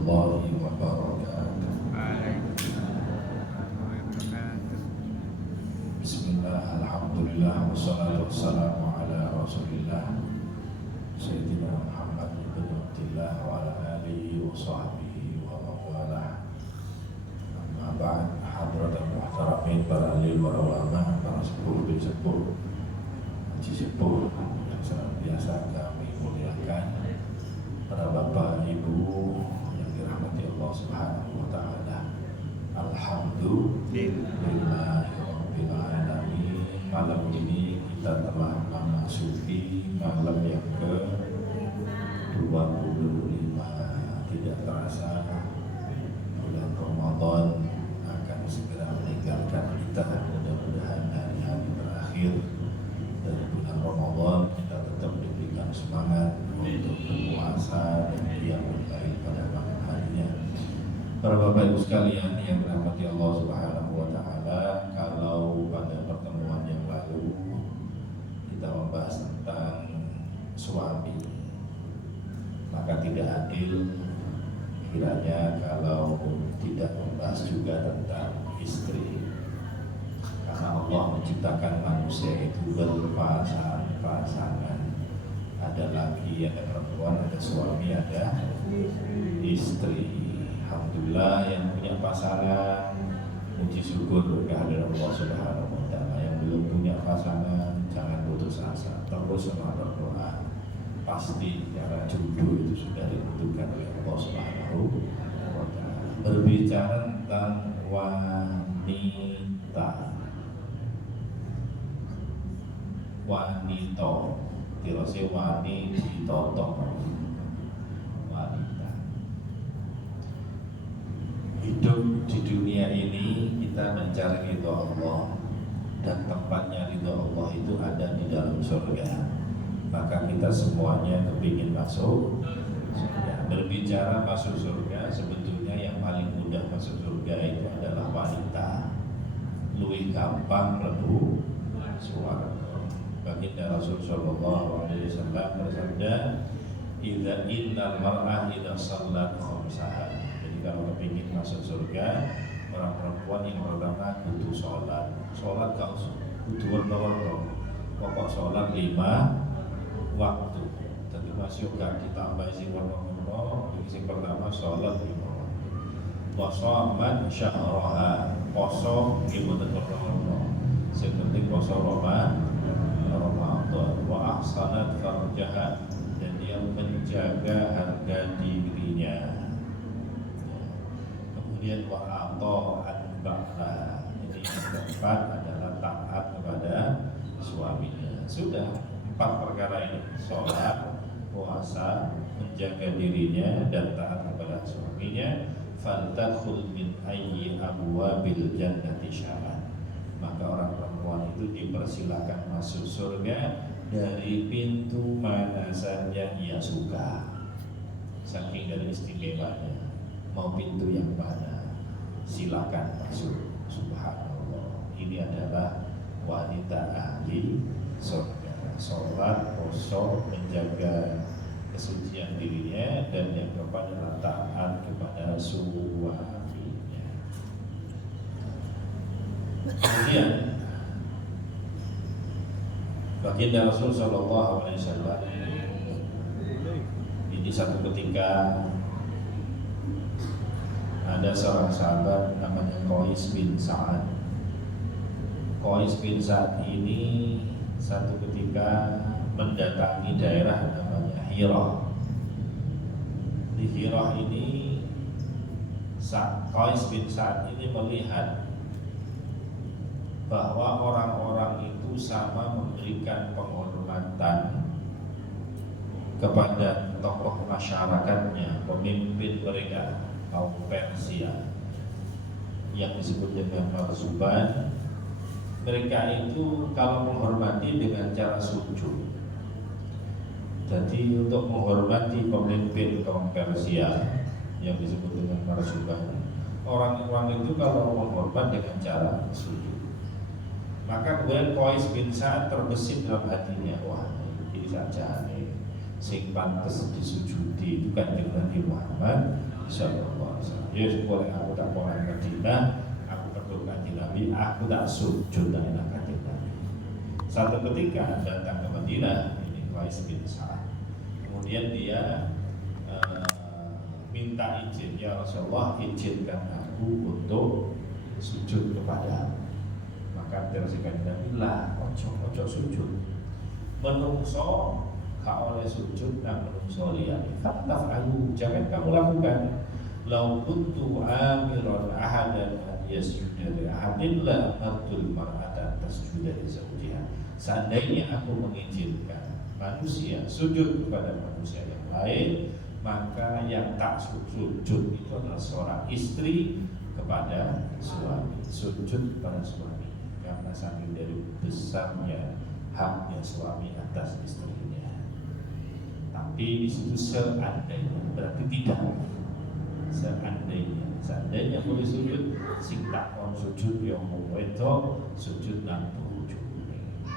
warahmatullahi wabarakatuh. Bismillah, alhamdulillah, wassalatu wassalamu ala rasulillah Sayyidina Muhammad ibn Abdillah wa ala alihi wa sahbihi wa mawalah. Amma ba'd, hadratan muhtaramin, para alim, para ulama, para sepuh bin sepuh, haji sepuh yang senantiasa kami muliakan, para bapak, ibu yang dirahmati Allah Subhanahu wa taala. Alhamdulillahirabbil alamin. Malam ini kita telah memasuki malam yang ke-25. Tidak terasa bulan Ramadan akan segera meninggalkan kita. Mudah-mudahan hari-hari terakhir dari bulan Ramadan kita tetap diberikan semangat untuk berpuasa dan qiyamul lail pada malam harinya. Para bapak ibu sekalian yang dirahmati Allah Subhanahu wa taala, kalau pada pertemuan yang lalu kita membahas tentang suami, maka tidak adil kiranya kalau tidak membahas juga tentang istri. Karena Allah menciptakan manusia itu berpasangan. Ada laki, ada perempuan, ada suami, ada istri. Alhamdulillah yang punya pasangan, puji syukur kehadiran Allah Subhanahu wa taala. Yang belum punya pasangan, jangan putus asa, terus semangat berdoa. Pasti cara jodoh itu sudah ditentukan oleh Allah Subhanahu wa taala. Berbicara tentang wanita, tirose wani ditotok, wanita. Hidup di dunia ini kita mencari ridho Allah, dan tempatnya ridho Allah itu ada di dalam surga. Maka kita semuanya kepingin masuk surga. Berbicara masuk surga, sebetulnya yang paling mudah masuk surga itu adalah wanita. Lebih gampang mlebu swarga. Baginda Rasul sallallahu alaihi wasallam bersabda, "Idza innal mar'ah idza shallat khamsaha." Jadi kalau kepingin masuk surga, orang perempuan yang pertama kudu sholat. Sholat gak usah kudu warna-warna. Pokok sholat 5 waktu. Jadi masih gak ditambah isi warna-warna. Yang pertama sholat 5 waktu. Wa shaman syahraha, poso nggih mboten warna-warna. Sing penting poso Ramadan. Wa ahsanat farjaha, dan dia menjaga harga dirinya. Kemudian wa ata'an ba'la, jadi yang keempat adalah taat kepada suaminya. Sudah 4 perkara ini: sholat, puasa, menjaga dirinya, dan taat kepada suaminya. Fantadkhul min ayyi abwabil jannati syaa. Maka orang perempuan itu dipersilakan masuk surga dari pintu mana saja ia suka. Saking dari istimewanya, mau pintu yang mana silakan masuk. Subhanallah, ini adalah wanita ahli surga. Sholat, puasa, menjaga kesucian dirinya, dan yang keempat adalah taat kepada suaminya. Kemudian baginda Rasul sallallahu alaihi wasallam ini satu ketika ada seorang sahabat namanya Qais bin Sa'ad. Qais bin Sa'ad ini satu ketika mendatangi daerah namanya Hira. Di Hira ini Qais bin Sa'ad ini melihat bahwa orang-orang itu sama memberikan penghormatan kepada tokoh masyarakatnya, pemimpin mereka, kaum Persia yang disebut dengan Marzuban. Mereka itu kalau menghormati dengan cara sujud. Jadi untuk menghormati pemimpin kaum Persia yang disebut dengan Marzuban, orang-orang itu kalau menghormat dengan cara sujud. Maka kemudian Qais bin Sa'ad terbesit dalam hatinya, wah ini saja nih sing pantes disujudi itu Kanjeng Nabi Muhammad sallallahu alaihi wasallam. Ya boleh aku tak pola Madinah, aku perlu kanjeng Nabi, aku tak sujud nang kanjeng Nabi. Satu ketika datang ke Madinah, ini Qais bin Sa'ad. Kemudian dia minta izin, ya Rasulullah, izinkan aku untuk sujud kepada. Maka tersikan Nabi lah, ojo sujud. Menungso gak oleh sujud dan menungso liyane. Fataf'alu, jangan kamu lakukan. Lau kuntu amiran ahadan an yasjuda li ahadin la amartul mar'ata tasjuda li zawjiha. Seandainya aku mengizinkan manusia sujud kepada manusia yang lain, maka yang tak sujud itu adalah seorang istri kepada suami, sujud kepada suami, karena saking dari besarnya haknya suami atas istrinya. Tapi di situ seandainya, berarti tidak. Seandainya boleh sujud, sing tak kon sujud yang wedok sujud nang bojo.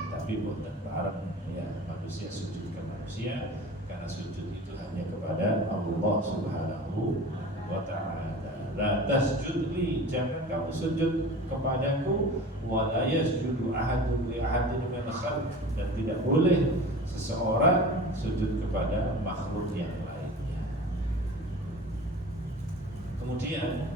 Tapi bukan bareng ya, manusia sujud ke manusia, karena sujud itu hanya kepada Allah Subhanahu wa ta'ala. La tasjud li, jangan kamu sujud kepadaku, wa la yasjudu ahadun li ahadin min khalq, dan tidak boleh seseorang sujud kepada makhluk yang lainnya. Kemudian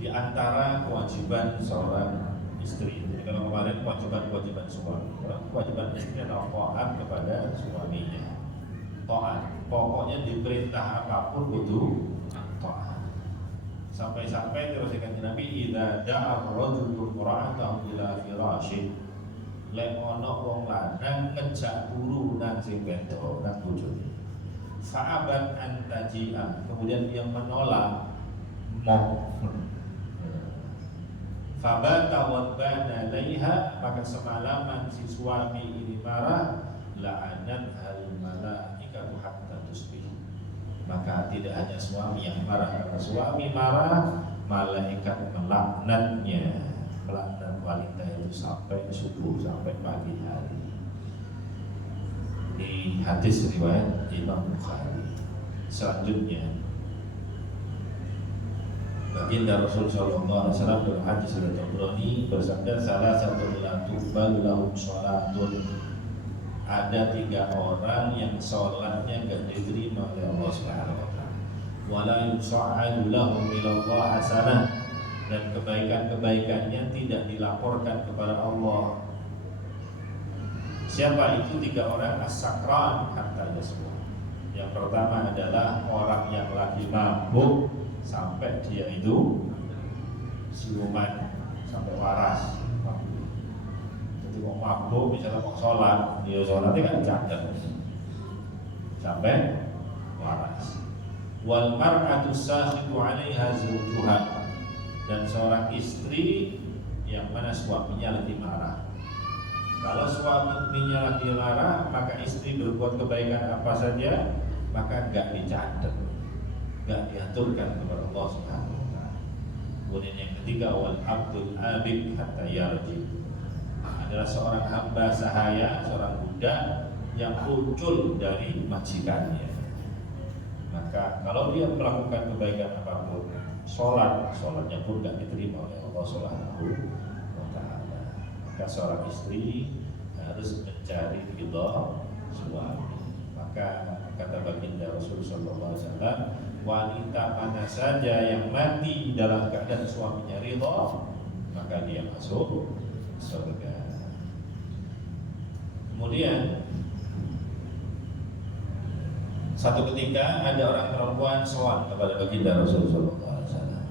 di antara kewajiban seorang istri, jadi kalau kemarin kewajiban suami, kewajiban istri adalah taat kepada suaminya. Taat, pokoknya diperintah apapun kudu taat. Sampai-sampai terus kanjeng Nabi, idza da'a ar-rajulu imra'atahu ila firashin, lek ana wong lanang ngejak turu nang sing wedok nang bojone. Fa'abat an taji'a, kemudian dia menolak mau. Fabata wa bana laiha, maka semalaman si suami ini marah, la'anat hal malaikatu hatta tusbih. Maka tidak hanya suami yang marah, karena suami marah, malaikat melaknatnya, melaknat wanita itu sampai subuh, sampai pagi hari. Di hadis riwayat Imam Bukhari. Selanjutnya, baginda Rasul sallallahu alaihi wasallam dalam hadis At-Tabrani bersabda, salah satu la tuqbal lahum shalatun. Ada 3 orang yang sholatnya gak diterima oleh Allah Subhanahu wa taala. Wala yus'adu lahum ilallah hasanah, dan kebaikan-kebaikannya tidak dilaporkan kepada Allah. Siapa itu 3 orang? As-sakran hatta yasbur. Yang pertama adalah orang yang lagi mabuk sampai dia itu siluman, sampai waras. Jadi mau mabuk, misalnya mau sholat, dia sholatnya kan dicatat sampai waras. Wal mar'atu sakhitu 'alaiha zawjuha, dan seorang istri yang mana suaminya lagi marah. Kalau suaminya lagi marah, maka istri berbuat kebaikan apa saja, maka enggak dicatat, enggak diaturkan kepada Allah Subhanahu wa taala. Kemudian yang ketiga, wal abdul abid hatta yarji, adalah seorang hamba sahaya, seorang budak yang muncul dari majikannya. Maka kalau dia melakukan kebaikan apapun, sholatnya pun tidak diterima oleh Allah Subhanahu wa taala. Maka seorang istri harus mencari ridha suami. Maka kata baginda Rasul sallallahu alaihi wasallam, wanita mana saja yang mati dalam keadaan suaminya ridha, maka dia masuk surga. Kemudian satu ketika ada orang perempuan sowan kepada baginda Rasulullah SAW.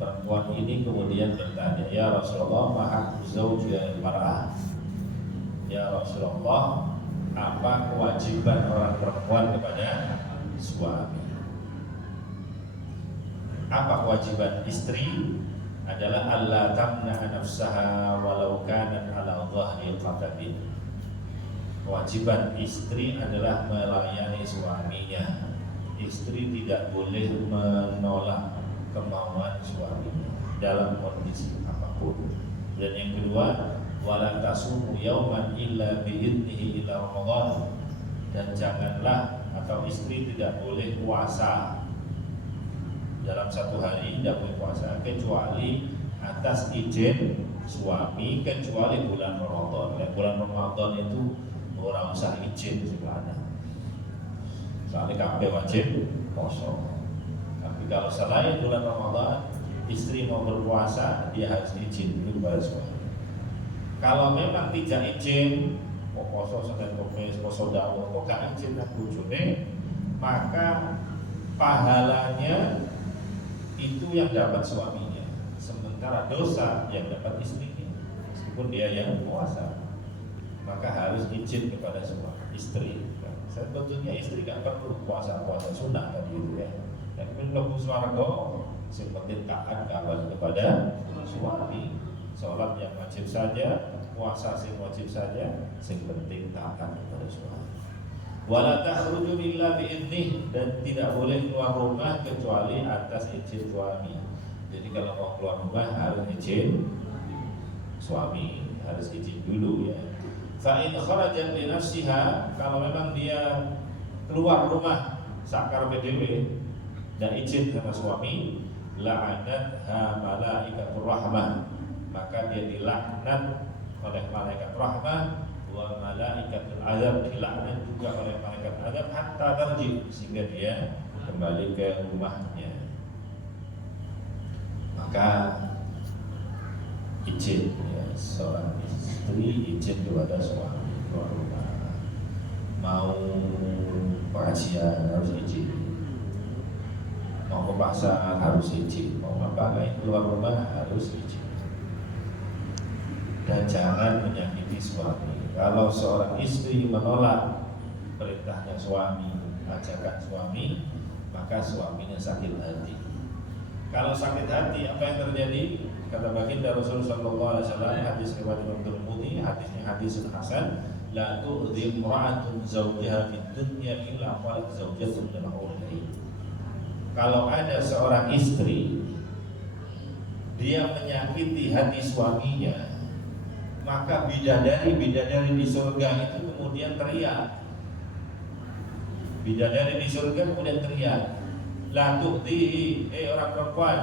Perempuan ini kemudian bertanya, ya Rasulullah, ma haqqu zawjil mar'ah? Ya Rasulullah, apa kewajiban orang perempuan kepada suami? Apa kewajiban istri? Adalah Allah tamna'a nafsaha walau kana ala dhahri qatabin. Kewajiban istri adalah melayani suaminya. Istri tidak boleh menolak kemauan suaminya dalam kondisi apapun. Dan yang kedua, wala tasumu yauman illa bi'idnihi ila Ramadan, dan janganlah atau istri tidak boleh puasa dalam satu hari, tidak boleh puasa kecuali atas izin suami, kecuali bulan Ramadan. Bulan Ramadan itu orang usah izin sebenarnya, soalnya kabeh wajib puasa. Tapi kalau selain bulan Ramadan, istri mau berpuasa, dia harus izin dulu kepada suami. Kalau memang tidak izin, mau puasa Senin Kamis, puasa Daud, kok gak izin bojone, maka pahalanya itu yang dapat suaminya, sementara dosa yang dapat istrinya, meskipun dia yang puasa. Maka harus izin kepada semua istri. Sebetulnya istri gak perlu puasa sunnah tadi itu ya. Dan mlebu swarga sing penting taat kepada suami. Sholat yang wajib saja, puasa sing wajib saja, sing penting taat kepada suami. Wala takhruju illa bi'idnih, dan tidak boleh keluar rumah kecuali atas izin suami. Jadi kalau mau keluar rumah harus izin suami, harus izin dulu ya. Fa in kharajat li nafsiha, kalau memang dia keluar rumah sakar PDW dan izin sama suami, la'anatha malaikatur rahmah, maka dia dilaknat oleh malaikat rahmah, wa malaikatul azab, dilaknat juga oleh malaikat azab hatta tarji, sehingga dia kembali ke rumahnya. Maka izin ya, seorang istri izin kepada suami keluar rumah, mau pengajian harus izin, mau ke pasar harus izin, mau ngapain keluar rumah harus izin. Dan jangan menyakiti suami. Kalau seorang istri menolak perintahnya suami, ajakan suami, maka suaminya sakit hati. Kalau sakit hati, apa yang terjadi? Kata baginda Rasulullah SAW, hadis riwayat Imam Tirmidzi, hadisnya hadis hasan, la tu'dhi imra'atun zawjaha fid dunya illa qalat zawjatun min al-hurri. Kalau ada seorang istri dia menyakiti hati suaminya, maka bidadari di surga itu kemudian teriak. Bidadari di surga kemudian teriak, la tu'dhihi, orang perempuan,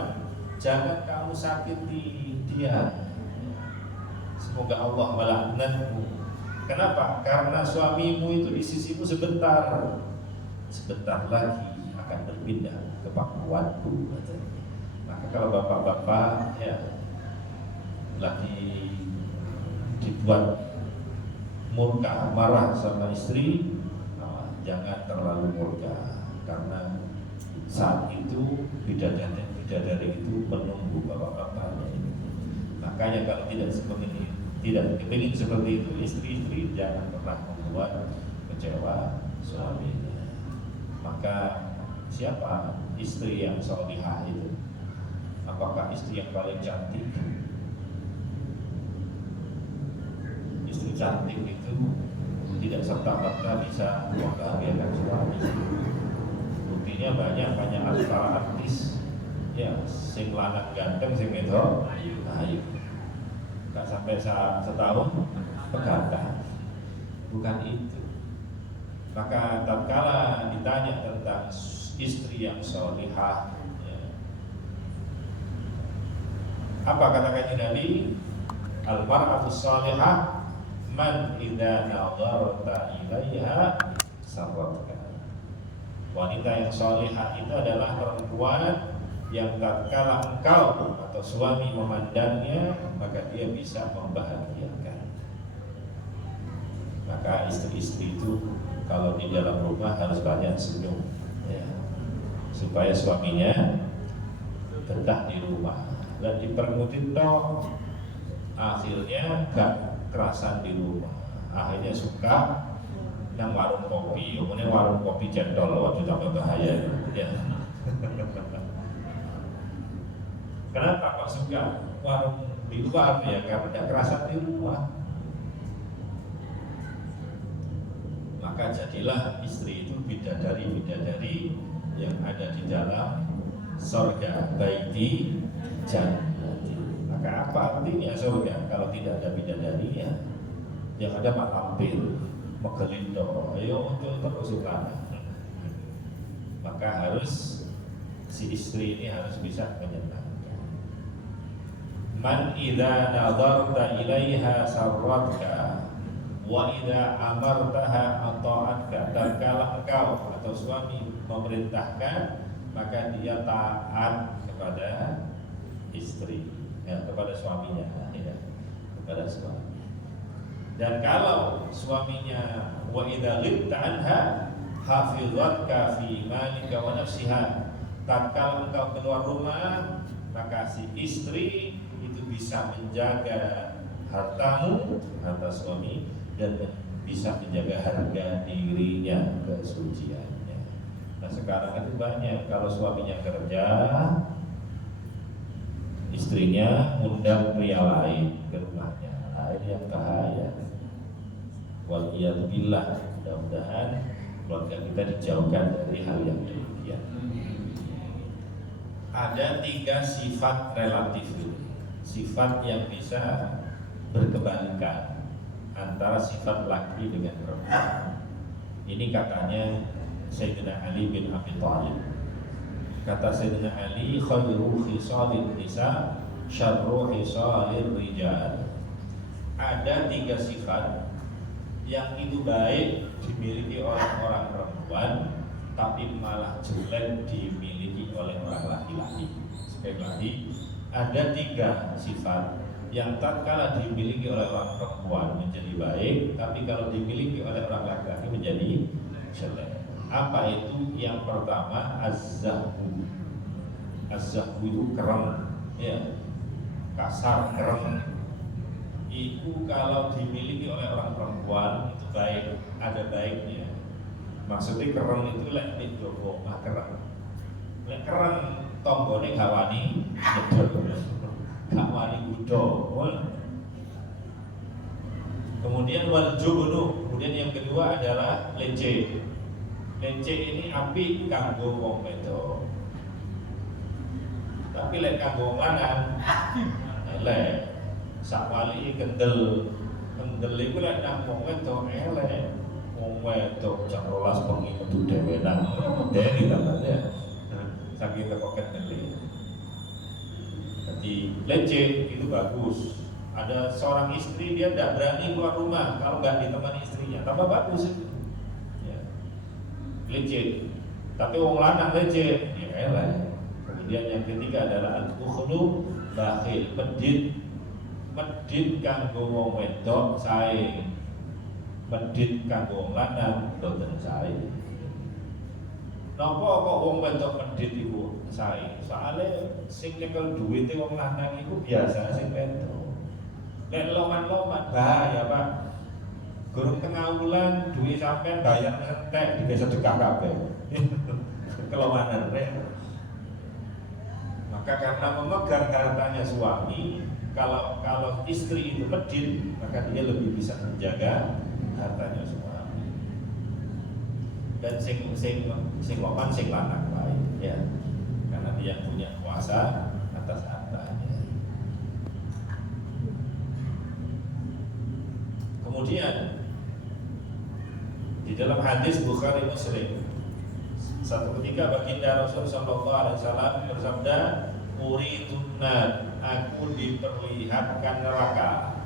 jangan kamu sakiti dia, semoga Allah melaknatmu. Kenapa? Karena suamimu itu di sisimu sebentar lagi akan berpindah ke pangkuanku. Maka kalau bapak-bapak ya lagi dibuat murka, marah sama istri, jangan terlalu murka, karena saat itu bidadari itu menunggu bapak-bapaknya. Makanya kalau tidak kepingin seperti itu, istri-istri jangan pernah membuat kecewa suaminya. Maka siapa istri yang salihah itu? Apakah istri yang paling cantik? Istri cantik itu tidak serta-merta bisa membahagiakan suami. Buktinya banyak artis ya, sing lanang ganteng, sing wedok ayu, gak sampai setahun pegatan. Bukan itu. Maka tatkala ditanya tentang istri yang salihah, ya, apa kata kanjeng Nabi? Al-mar'atus salihah man idza nadarta ilaiha sarratka. Wanita yang salihah itu adalah perempuan yang tatkala engkau atau suami memandangnya, maka dia bisa membahagiakan. Maka istri-istri itu kalau di dalam rumah harus banyak senyum ya, supaya suaminya betah di rumah. Dan dipermutin toh, akhirnya gak kerasan di rumah, akhirnya suka nang warung kopi, kemudian warung kopi cendol, waktu tambah bahaya ya. Kenapa kok suka warung di luar ya? Karena tidak kerasan di rumah. Maka jadilah istri itu bidadari yang ada di dalam surga, baiti jannati. Maka apa artinya surga kalau tidak ada bidadarinya? Yang ada mak lampir, megelindo, ayo muncul terus suka. maka harus si istri ini harus bisa menyenangkan. Man idza nadarta ilaiha sarratka wa idza amartaha ata'atka. Dan kalau engkau atau suami memerintahkan, maka dia taat kepada istri, ya, kepada suaminya, ya, kepada suami. Dan kalau suaminya wa idza ghibta anha hafizatka fi malika wa nafsiha, tatkala engkau keluar rumah, maka si istri itu bisa menjaga hartamu, harta suami, dan bisa menjaga harga dirinya, kesuciannya. Nah sekarang itu banyak, kalau suaminya kerja, istrinya undang pria lain ke rumahnya, lain yang kaya. Waliyadzubillah, mudah-mudahan keluarga kita dijauhkan dari hal yang demikian. Ada 3 sifat relatif, sifat yang bisa berkebalikan antara sifat laki dengan perempuan. Ini katanya Sayyidina Ali bin Abi Thalib. Kata Sayyidina Ali, khairu khisalin nisa syarru khisalir rijal. Ada 3 sifat yang itu baik dimiliki oleh orang perempuan, tapi malah jelek dimiliki oleh orang laki-laki. Sekali lagi, ada 3 sifat yang tatkala dimiliki oleh orang perempuan menjadi baik, tapi kalau dimiliki oleh orang laki-laki menjadi jelek. Apa itu? Yang pertama, az-zahbu. Az-zahbu itu kereng, ya, kasar, kereng. Itu kalau dimiliki oleh orang perempuan itu baik, ada baiknya. Maksudnya kereng itu lek ning omah kereng. Lek kereng tanggane gak wani nyedot, gak wani gudo. Kemudian wal jubnu, kemudian yang kedua adalah lece. Lece ini apik kanggo wong wedok. Tapi lek kanggo wong lanang elek. Sak wali kendel iku lek nang wong wedok elek. Wong wedok jam 12 bengi metu dhewe nang deni namanya. Saking teko kendel. Jadi lece itu bagus. Ada seorang istri dia tidak berani keluar rumah kalau nggak ditemani istrinya, tambah bagus itu. Ya. Lece. Tapi wong lanang lece, ya elek. Kemudian yang ketiga adalah al-ukhlu bakhil, medit kanggo wong wedok sae, medit kanggo wong lanang boten sae. Napa kok wong wedok medit iku sae? Soale sing nyekel duwite wong lanang iku biasa sing wedok. Lek loman-loman bahaya, Pak. Gurung tengah wulan duit sampean bayar entek digeser sedekah kabeh. Kelomanan rek. Maka karena memegang hartanya suami, kalau istri itu medit, maka dia lebih bisa menjaga hartanya suami. Dan sing loman sing lanang baik, ya. Karena dia punya kuasa atas hartanya. Kemudian di dalam hadis Bukhari Muslim, satu ketika baginda Rasul Sallallahu Alaihi Wasallam bersabda, "Uridunnar, aku diperlihatkan neraka,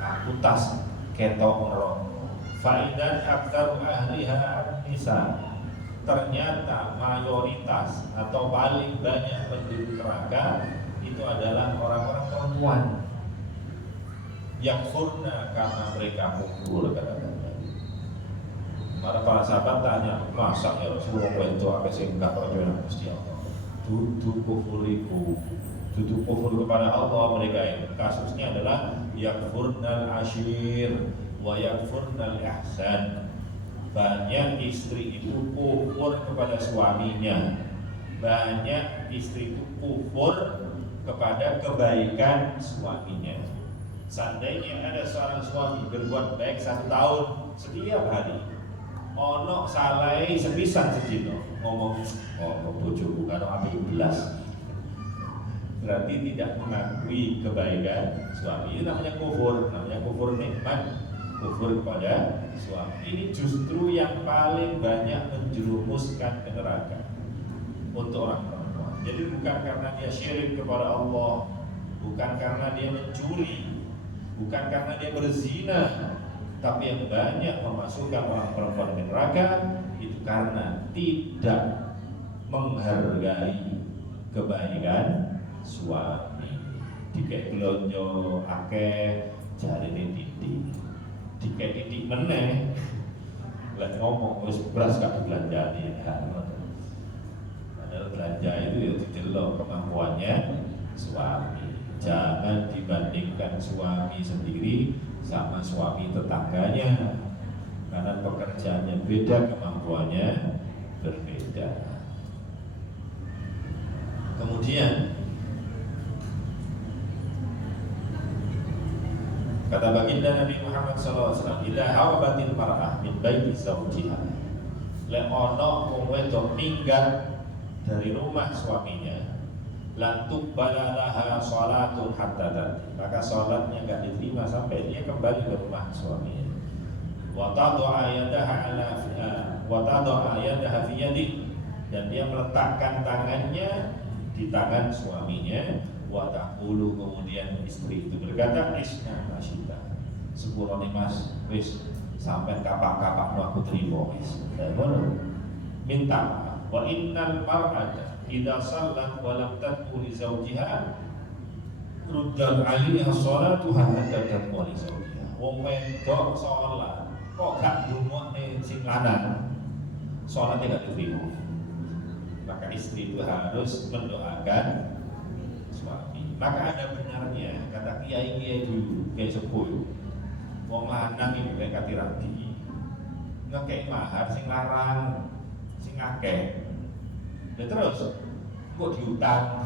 aku tas ketok neraka. Faidan aktar ahliha nisa, ternyata mayoritas atau paling banyak penduduk neraka itu adalah orang-orang perempuan. Yakfurna, karena mereka kufur, kata-kata. Para sahabat tanya, masa ya Rasulullah itu apa sih enggak percaya Gusti Allah? Dudu kufuriku, dudu kufur kepada Allah mereka itu. Kasusnya adalah yakfurnal ashir wa yakfurnal ihsan. Banyak istri itu kufur kepada suaminya, banyak istri itu kufur kepada kebaikan suaminya. Seandainya ada seorang suami berbuat baik 1 tahun setiap hari, ono salai sepisan sedino ngomong bojoku karo api belas, berarti tidak mengakui kebaikan suami. Itu namanya kufur nikmat, kufur kepada suami. Ini justru yang paling banyak menjerumuskan ke neraka untuk orang perempuan. Jadi bukan karena dia syirik kepada Allah, bukan karena dia mencuri, bukan karena dia berzina, tapi yang banyak memasukkan orang perempuan ke neraka itu karena tidak menghargai kebaikan suami. Dikek belonjo akeh jarine titik, dikek titik meneh lek ngomong wis beras gak dibelanjani kan. Padahal belanja itu ya didelok kemampuannya suami. Jangan dibandingkan suami sendiri sama suami tetangganya, karena pekerjaannya beda, kemampuannya berbeda. Kemudian kata baginda Nabi Muhammad SAW, "Idza hawabatil mar'ah min baiti zawjiha." Lek ono wong wedok minggat dari rumah suaminya, lan tuqbala laha shalatun hatta tati, maka salatnya enggak diterima sampai dia kembali ke rumah suaminya. Wa tad'a yadaha fi yadihi, dan dia meletakkan tangannya di tangan suaminya. Wa taqulu, kemudian istri itu berkata, "Isna masyita." Sepurone Mas, wis sampai kapak-kapak aku trimo wis. Minta maaf. Wa innal mar'ata idza sallat wa lam tad'u li zawjiha ruddat 'alaiha sholatuha hatta tad'u li zawjiha. Wong wedok salat kok gak ndongakne sing lanang, salatnya gak diterima. Maka istri itu harus mendoakan suami. Maka ada benarnya kata kiai-kiai dulu, kiai sepuh, wong lanang iki nek kati rabi ngekek mahar sing larang, sing akeh. Lah terus kok diutang.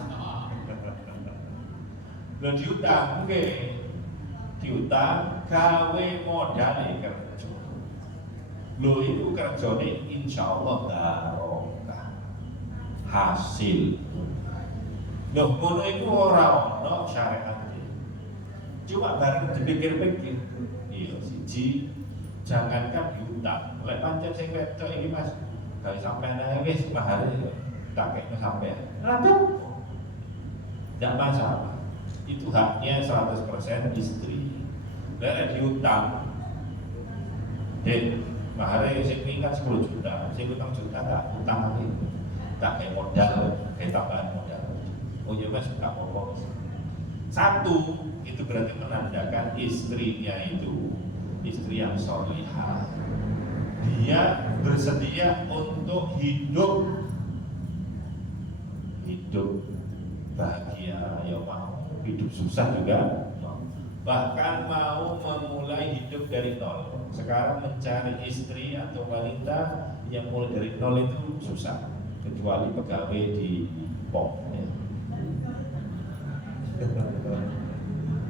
Lho diutang nggih. Diutang gawe modale kerja. Lho itu kerjane insyaallah barokah. Hasil. Loh, ngono iku ora ono syariat. Cuma bareng dipikir-pikir. Iya, siji jangankan diutang. Lek pancen sing wedok iki Mas, gawe sampean ae wis mahare tak kekno sampean. Rabu. Enggak masalah. Itu haknya 100% istri. Lek diutang, mahare sing minta 10 juta, sing utang juta tak utang lagi. Tak kayak modal, kayak tambahan modal. Oh ya Mas, tak apa-apa. Satu, itu berarti menandakan istrinya itu istri yang sholihah. Dia bersedia untuk hidup bahagia, ya mau hidup susah juga, bahkan mau memulai hidup dari nol. Sekarang mencari istri atau wanita yang mulai dari nol itu susah, kecuali pegawai di POM ya.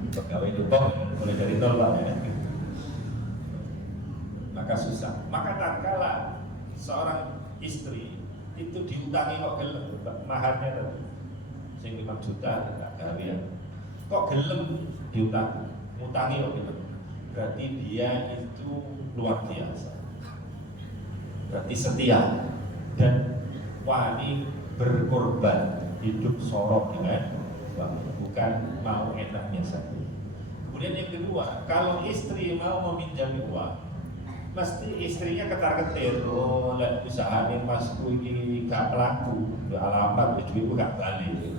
Pegawai di POM mulai dari nol Pak ya. Maka susah. Maka tatkala seorang istri itu diutangi kok gelem maharnya tadi sing 5 juta kalian kok gelem diutang, ngutangi kok gelem, berarti dia itu luar biasa, berarti setia dan wani berkorban, hidup sorok dengan suami, bukan mau enaknya saja. Kemudian yang kedua, kalau istri mau meminjam uang, mesti istrinya ketar-ketir, oh lek usahane masku iki gak laku, alamat duitku gak balik.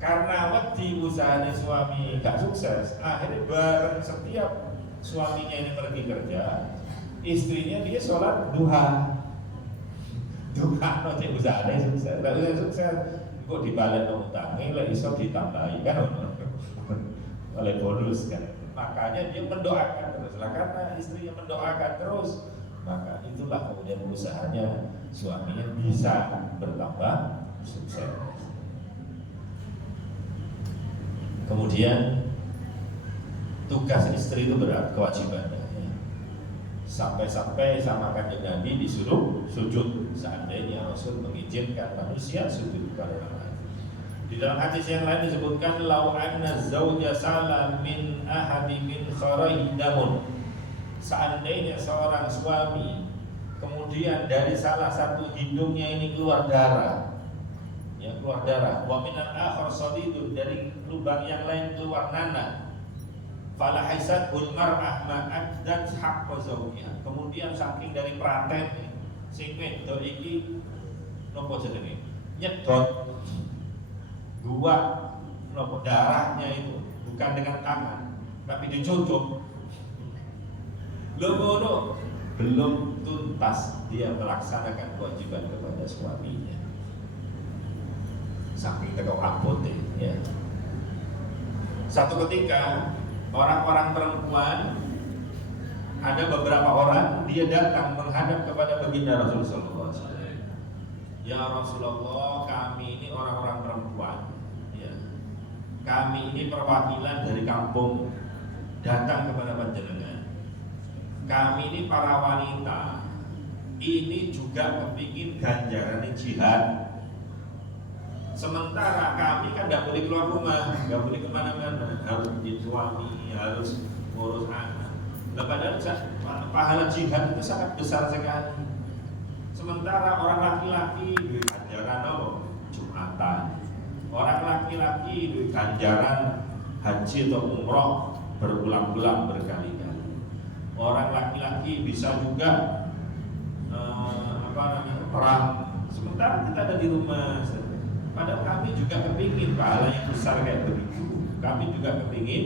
Karena wedi usahane suami gak sukses, akhirnya bareng setiap suaminya ini pergi kerja, istrinya dia sholat duha. Duha no cek usahane sukses, lek sukses kok dibalik utangnya, lek iso ditambahi kan oleh bonus kan. Makanya dia mendoakan terus lah, karena istrinya mendoakan terus, maka itulah kemudian usahanya suaminya bisa bertambah sukses. Kemudian tugas istri itu berat, kewajibannya sampai-sampai sama kanjeng Nabi disuruh sujud seandainya Rasul mengizinkan manusia sujud kepada orang lain. Di dalam hadis yang lain disebutkan lau anna zauja salam min ahadi min kharahi damun, seandainya seorang suami kemudian dari salah satu hidungnya ini keluar darah, ya keluar darah, wa minal akhar sadidun, dari lubang yang lain keluar nanah, fala haisatul mar'ah ma addat haqqa zawjiha, kemudian saking dari praten sing wedok iki napa jenenge nyedot dua napa darahnya itu bukan dengan tangan tapi dicucuk. Loh, belum tuntas dia melaksanakan kewajiban kepada suaminya. Saking tekok apote, ya. Satu ketika orang-orang perempuan, ada beberapa orang, dia datang menghadap kepada baginda Rasulullah SAW. Ya Rasulullah, kami ini orang-orang perempuan, ya. Kami ini perwakilan dari kampung datang kepada panjenengan. Kami ini para wanita, ini juga kepingin ganjaran jihad. Sementara kami kan tidak boleh keluar rumah, nggak boleh kemana-mana, harus menjadi suami, harus ngurus anak. Nah, padahal pahala jihad itu sangat besar sekali. Sementara orang laki-laki duit ganjaran Jumatan, orang laki-laki duit ganjaran haji atau umroh berulang-ulang berkali-kali. Orang laki-laki bisa juga perang, sementara kita ada di rumah. Padahal kami juga kepingin pahalanya besar kayak begitu. Kami juga kepingin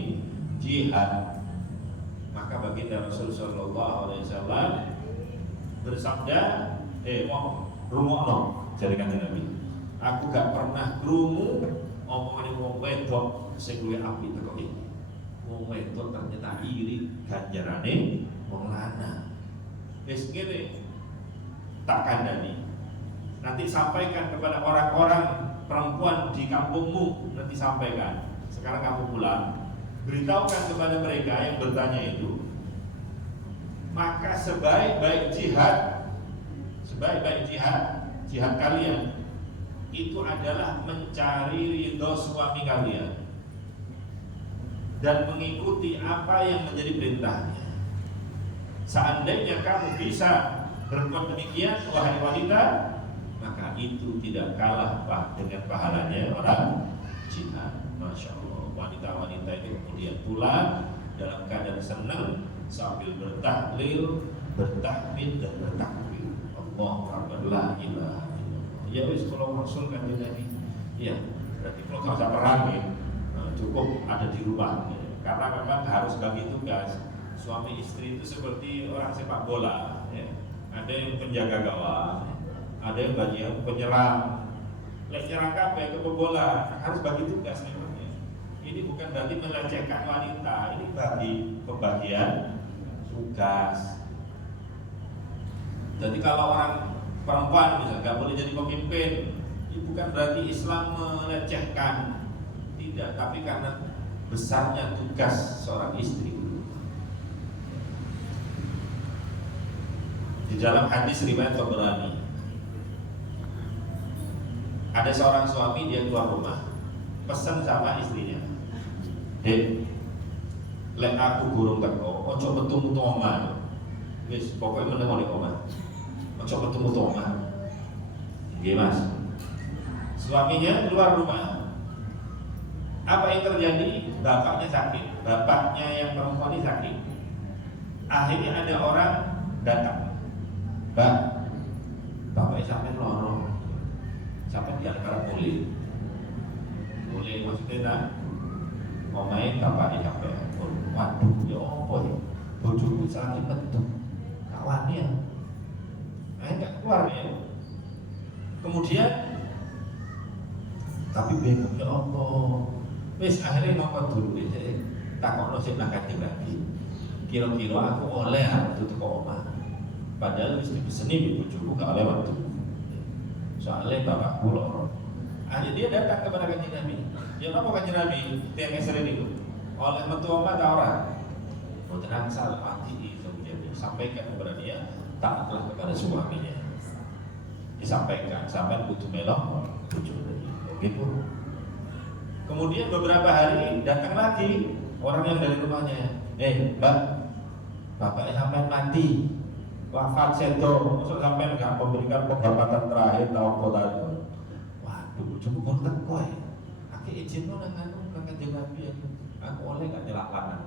jihad. Maka baginda Rasulullah SAW bersabda, mau rungokno, jadi kanjeng Nabi. Aku gak pernah krungu omongan wong wedok sing luwih apik teko iki. Wong wedok ternyata iri ganjarane wong lanang. Wis ngene tak kandhani. Nanti sampaikan kepada orang-orang perempuan di kampungmu, nanti sampaikan. Sekarang kamu pulang, beritahukan kepada mereka yang bertanya itu, maka sebaik-baik jihad kalian itu adalah mencari ridho suami kalian dan mengikuti apa yang menjadi perintahnya. Seandainya kamu bisa berbuat demikian, wahai wanita, maka itu tidak kalah dengan pahalanya orang jihad. Masya Allah, wanita-wanita itu kemudian pulang dalam keadaan senang sambil bertahlil, bertahmid dan bertakbir. Allahu Akbar, la ilaha illallah. Ya wis, kalau Rasul kan Nabi, ya berarti kalau nggak usah perang ya, cukup ada di rumah ya. Karena memang harus bagi tugas. Suami istri itu seperti orang sepak bola ya. Ada yang penjaga gawang, ada yang bagian penyerang. Lek nyerang kabeh kebobolan, harus bagi tugas memangnya. Ini bukan berarti melecehkan wanita, ini bagi pembagian tugas. Jadi kalau orang perempuan misalnya nggak boleh jadi pemimpin, itu bukan berarti Islam melecehkan, tidak, tapi karena besarnya tugas seorang istri. Di dalam hadis riwayat Tabrani, ada seorang suami, dia keluar rumah, pesan sama istrinya, "Dek, lek aku gurung teko, ojo metu-metu omah. Wis pokoknya meneng oleh omah. Ojo metu-metu omah." Nggih, Mas. Suaminya keluar rumah. Apa yang terjadi? Bapaknya sakit. Bapaknya yang perempuan ini sakit. Akhirnya ada orang datang. "Mbak, bapaknya sampai lorong. Sampai di antara mulai maksudnya tak mau main bapaknya sampai waduh ya apa ya bojoku salah metu kawannya nggak keluar ya." Kemudian tapi bingung ya apa, wis akhirnya ngomong dulu ya, takokno sing nak kanjeng Nabi, kira-kira aku oleh tutup omah, padahal wis dipeseni bojoku gak oleh waktu. Soalnya bapakku loro. Akhirnya dia datang kepada kanjeng Nabi. Ya apa kanjeng Nabi? Tiang sering itu. Oleh metu omah ta ora? Boten angsal ati kemudian sampaikan kepada dia, taatlah kepada suaminya. Disampaikan sampai kudu melok bojone. Begitu. Kemudian beberapa hari datang lagi orang yang dari rumahnya. Mbak, bapaknya sampai mati, wafat sedo, masuk sampai nggak memberikan penghormatan terakhir tahun kota itu. Waduh, cukup teko ya. Akhirnya izin lo dengan kanjeng Nabi, aku oleh nggak nyelak lanang.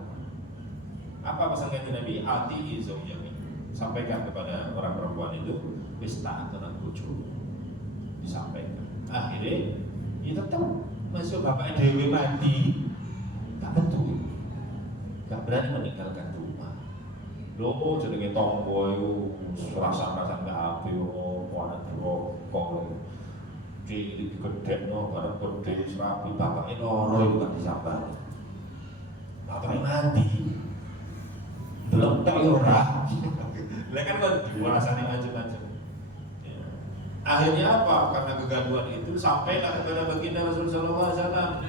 Apa pesan kanjeng Nabi? Ati zaujami. Sampaikan kepada orang perempuan itu, wis taat tenan bojo. Disampaikan. Akhirnya, ya tetap masuk bapaknya dewi mati, tak betul, nggak berani meninggalkan rumah. Loh, jenenge tonggo itu rasa-rasa nggak api, warna rokok, di gede no, barang gede serapi, bapaknya loro itu kan disabar. Bapaknya mati, belum tak ora. Lah kan diwasani macam-macam. Akhirnya apa? Karena kegaduhan itu sampailah kepada baginda Rasulullah SAW.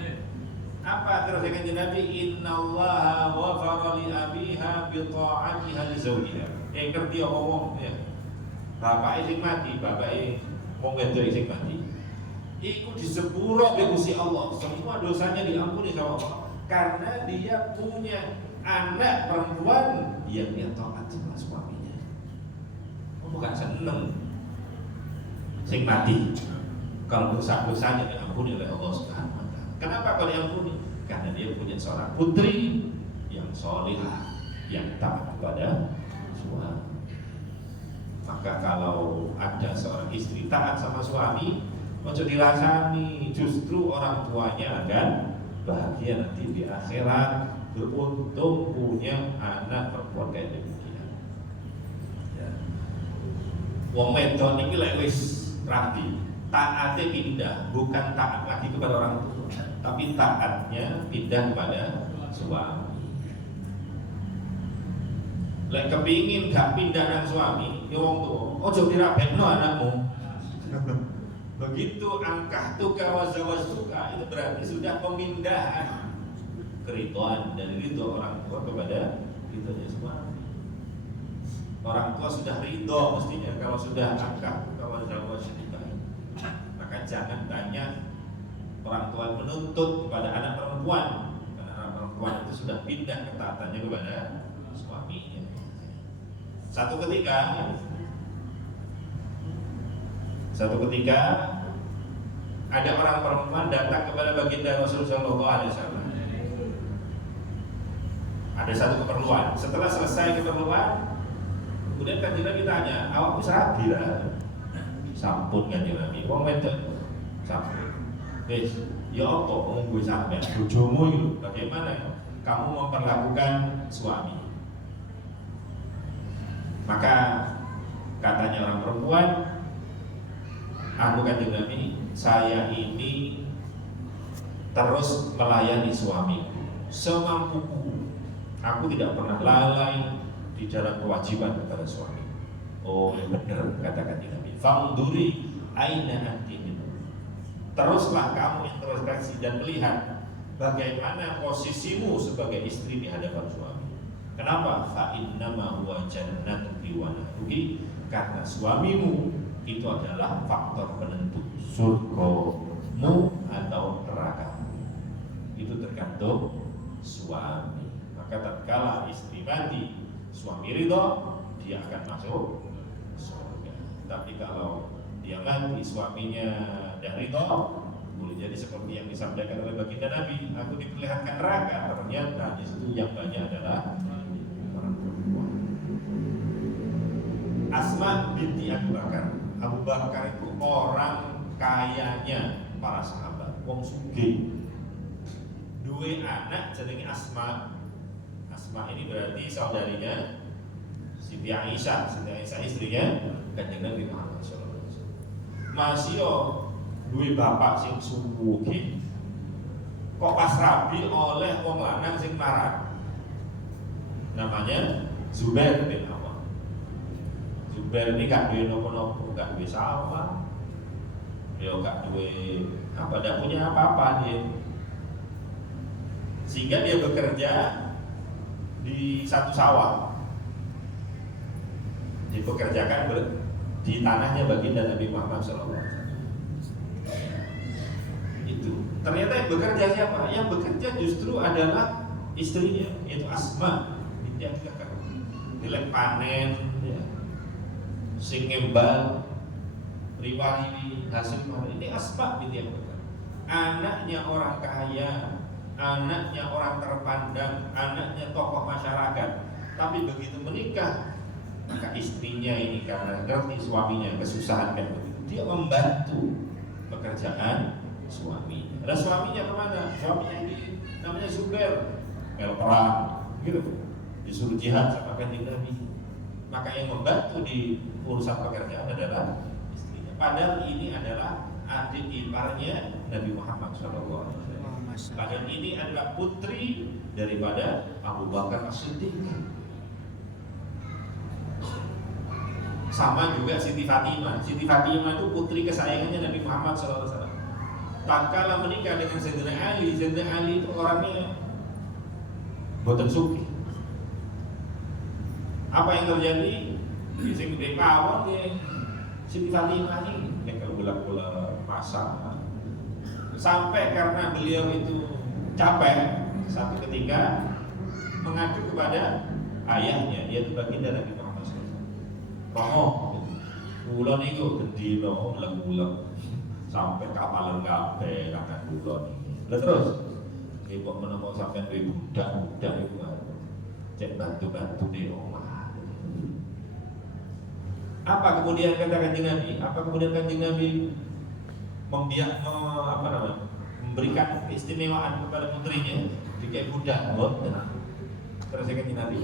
Apa terus dengan Nabi? Innallaha wafara li abiha bi ta'atiha li zawjiha. Ngerti apa ngomong ya? Bapak sing mati, bapak wong wedok sing mati. Iku disepuro be Gusti Allah. Semua dosanya diampuni sama Allah karena dia punya anak perempuan yang dia taat sama suaminya. Bukan seneng sing mati. Kalau dosa-dosanya diampuni oleh Allah Subhanahu wa taala. Kenapa kalau diampuni? Karena dia punya seorang putri yang salihah, yang taat kepada suami. Maka kalau ada seorang istri taat sama suami, ojo dirasani, justru orang tuanya akan bahagia nanti di akhirat, beruntung punya anak perempuan kayak demikian. Ya. Wong wedok niki lek wis rapi, taatnya pindah, bukan taat lagi kepada orang tua, tapi taatnya pindah kepada suami. Lek kepingin gak pindah nang suami, ya wong tua, ojo dirabekno anakmu. Begitu angkah tuka wazawasuka, itu berarti sudah pemindahan keridhaan dari ridho orang tua kepada ridhonya suami. Orang tua sudah ridho mestinya kalau sudah angkah tuka wazawasuka. Maka jangan banyak orang tua menuntut kepada anak perempuan, karena anak perempuan itu sudah pindah ketaatannya kepada suaminya. Satu ketika ada orang perempuan datang kepada baginda Rasulullah SAW. Ada satu keperluan. Setelah selesai keperluan, kemudian kanjeng Nabi tanya, awak bisa rabi lah? Sampun kanjeng Nabi. Wong wedok sampun. Wis, ya apa wong gue sampean bojomu itu bagaimana kamu memperlakukan suami? Maka katanya orang perempuan, aku kanjeng Nabi, saya ini terus melayani suamiku semampuku. Aku tidak pernah lalai di jalan kewajiban kepada suami. Oh, benar kata kanjeng Nabi. Fangduri aina anti. Teruslah kamu introspeksi dan melihat bagaimana posisimu sebagai istri di hadapan suami. Kenapa? Fa innama huwa jannatuki wa naruki. Karena suamimu itu adalah faktor penentu surgamu atau neraka. Itu tergantung suami. Maka tatkala istri mati, suami ridho, dia akan masuk surga. Tapi kalau dia mati, suaminya tidak ridho, boleh jadi seperti yang disampaikan oleh baginda Nabi, aku diperlihatkan neraka. Ternyata di situ yang banyak adalah orang perempuan. Asma binti Abu Bakar. Abu Bakar itu orang kayanya para sahabat, wong sugih. Dua anak jenenge Asma. Asma ini berarti saudarinya Siti Aisyah. Siti Aisyah istrinya kanjeng Nabi Muhammad sallallahu alaihi wasallam. Masih dua bapak sing sugih. Kok pas rabi oleh wong lanang sing marah. Namanya Zubair bin Awam. Zubair ini gak duwe nopo-nopo, gak duwe sawah, dia gak duwe apa, gak punya apa-apa dia. Sehingga dia bekerja di satu sawah, dipekerjakan di tanahnya baginda Nabi Muhammad SAW. Itu ternyata yang bekerja siapa? Yang bekerja justru adalah istrinya, yaitu Asma binti Abi Bakar. dilek panen ya. Sing ngembal riwari hasil panen ini asbab binti yang benar. Anaknya orang kaya, anaknya orang terpandang, anaknya tokoh masyarakat, tapi begitu menikah maka istrinya ini karena ngerti suaminya kesusahan kayak begitu, dia membantu pekerjaan suaminya. Dan suaminya kemana? Suaminya ini namanya Zubair, perang gitu, disuruh jihad sama kanjeng Nabi. Maka yang membantu di urusan pekerjaan adalah istrinya. Padahal ini adalah adik iparnya Nabi Muhammad SAW. Padahal ini adalah putri daripada Abu Bakar As-Siddiq. Sama juga Siti Fatimah. Siti Fatimah itu putri kesayangannya Nabi Muhammad SAW. Tatkala menikah dengan Sayyidina Ali, Sayyidina Ali itu orangnya boten suki. Apa yang terjadi? Sing gede pawon ya Siti Fatimah ini kalau bola-bola pasang. Sampai karena beliau itu capek, satu ketika mengadu kepada ayahnya, yaitu baginda Nabi Muhammad SAW. Romo, kula niku gendino ulang-ulang sampai kapal kabeh kakak kula niki. Lah terus ibu menawa sampean duwe budak-budak iku cek bantu-bantu di omah. Apa kemudian kata Kanjeng Nabi? Apa kemudian Kanjeng Nabi memberikan keistimewaan kepada putrinya dikai budak? Terus Kanjeng Nabi,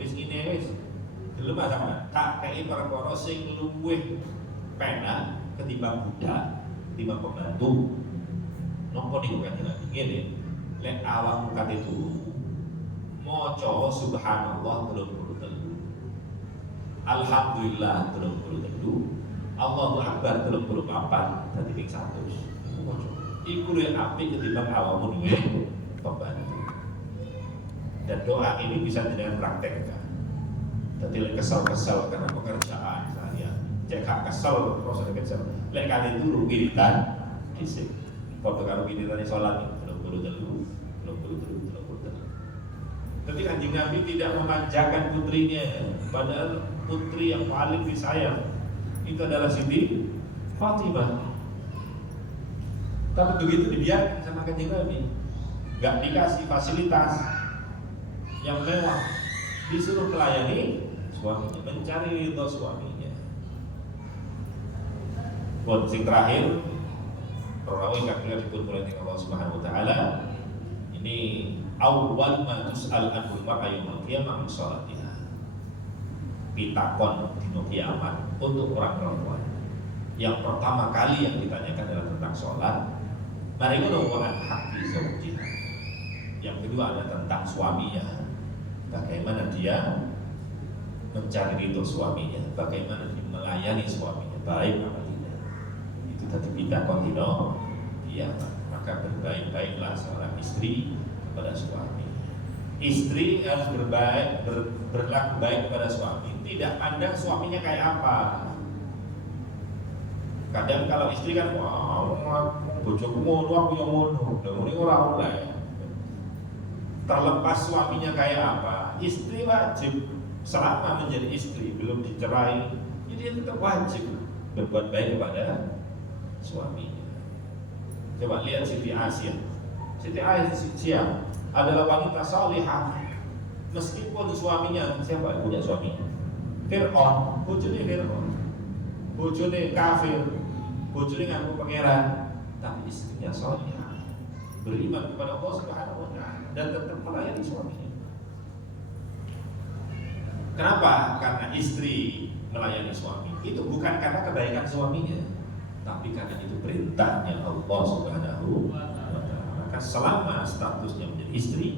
wis ngene wis. Dulu sama tak kei perkara sing luwih penak ketimbang budak, ketimbang pembantu. Napa niku Kanjeng Nabi? Ngene, lek awakmu kate turu maca subhanallah 33. Alhamdulillah 33, Allahu Akbar 34, dadi ping 100. Iku luwih apik ketimbang awakmu duwe pembantu. Dan doa ini bisa dengan praktekkan. Jadi kesel-kesel karena pekerjaan saya, cek kesel, proses kesel. Lek kali itu wiridan, disik. Foto karo wiridan sholat, belum dulu. Tapi Kanjeng Nabi tidak memanjakan putrinya, padahal putri yang paling disayang itu adalah Siti Fatimah. Tapi begitu dibiarkan sama Kanjeng Nabi, nggak dikasih fasilitas yang mewah, disuruh melayani suaminya, mencari ridho suaminya. Buat sing terakhir, perawi kaki dipun mulai dengan Allah Subhanahu Wa Taala. Ini awal ma tus'al anhu yaumil qiyamah salatiha. Pitakon dino kiamat untuk orang perempuan. Yang pertama kali yang ditanyakan adalah tentang sholat. Mari ngono wa haqqi zawjiha. Yang kedua adalah tentang suaminya. Bagaimana dia mencari ridho suaminya, bagaimana dia melayani suaminya, baik apa tidak. Itu tadi pitakon dino kiamat. Maka berbaik-baiklah seorang istri kepada suami. Istri harus berlaku baik kepada suami, tidak pandang suaminya kayak apa. Kadang kalau istri kan, bojoku ngono, aku yang ngono, ini orang oleh. Terlepas suaminya kayak apa, istri wajib selama menjadi istri belum dicerai, jadi tetap wajib berbuat baik kepada suaminya. Coba lihat Siti Aisyah. Siti Aisyah adalah wanita salihah. Meskipun suaminya siapa? Punya suami Fir'aun, bojone Fir'aun, bojone kafir, bojone ngaku pangeran, tapi istrinya salihah, beriman kepada Allah Subhanahu Wa Taala dan tetap melayani suaminya. Kenapa? Karena istri melayani suami itu bukan karena kebaikan suaminya, tapi karena itu perintahnya Allah Subhanahu wa Ta'ala. Maka selama statusnya menjadi istri,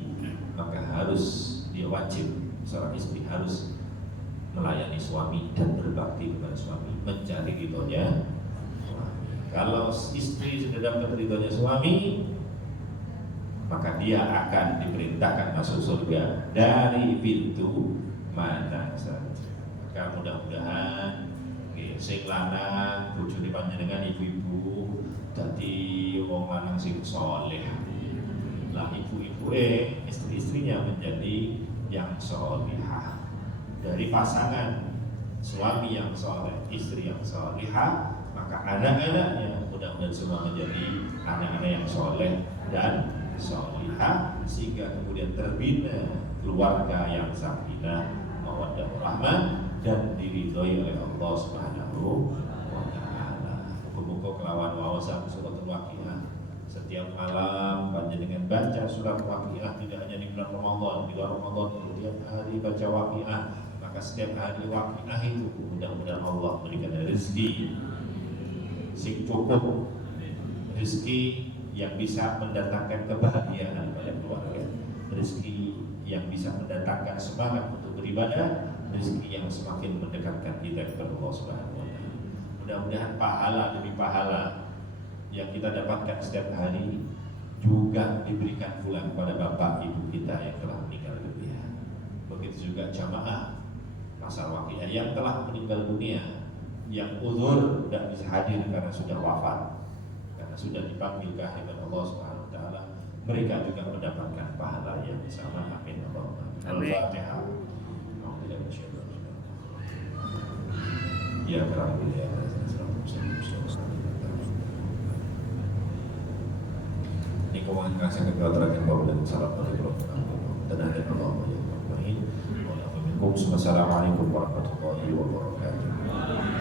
maka harus dia wajib, seorang istri harus melayani suami dan berbakti kepada suami, mencari ridhonya suami. Kalau istri sudah dapat ridhonya suami, maka dia akan diperintahkan masuk surga dari pintu mana saja. Maka mudah-mudahan sing lanang bojone panjenengan ibu-ibu dadi wong lanang sing saleh. Lah ibu-ibu istri-istrinya menjadi yang salihah. dari pasangan suami yang soleh, istri yang solihah, maka anak-anaknya mudah-mudahan semua menjadi anak-anak yang soleh dan solihah, sehingga kemudian terbina keluarga yang sakinah, mawaddah warahmah, dan diridhoi oleh Allah Subhanahu wa taala. Muga-muga kelawan wawasan suratul Waqiah setiap malam panjenengan baca surat Waqiah, tidak hanya di bulan Ramadan, di luar Ramadan kemudian hari baca Waqiah, maka setiap hari Waqiah itu mudah-mudahan Allah berikan rezeki sing cukup, rezeki yang bisa mendatangkan kebahagiaan pada keluarga, rezeki yang bisa mendatangkan semangat untuk beribadah, rezeki yang semakin mendekatkan kita kepada Allah Subhanahu wa taala. Mudah-mudahan pahala demi pahala yang kita dapatkan setiap hari juga diberikan pula kepada bapak ibu kita yang telah meninggal dunia. Begitu juga jamaah Masar Waqiah yang telah meninggal dunia, yang uzur tidak bisa hadir karena sudah wafat, karena sudah dipanggil ke akhirat Allah Subhanahu wa taala, mereka juga mendapatkan pahala yang sama. Amin Allahumma. Al-Fatihah. Ya Rabbi ya ini keuangan kasih kebetulan bahwa dan salam alaikum warahmatullahi wabarakatuh. Wassalamualaikum warahmatullahi wabarakatuh.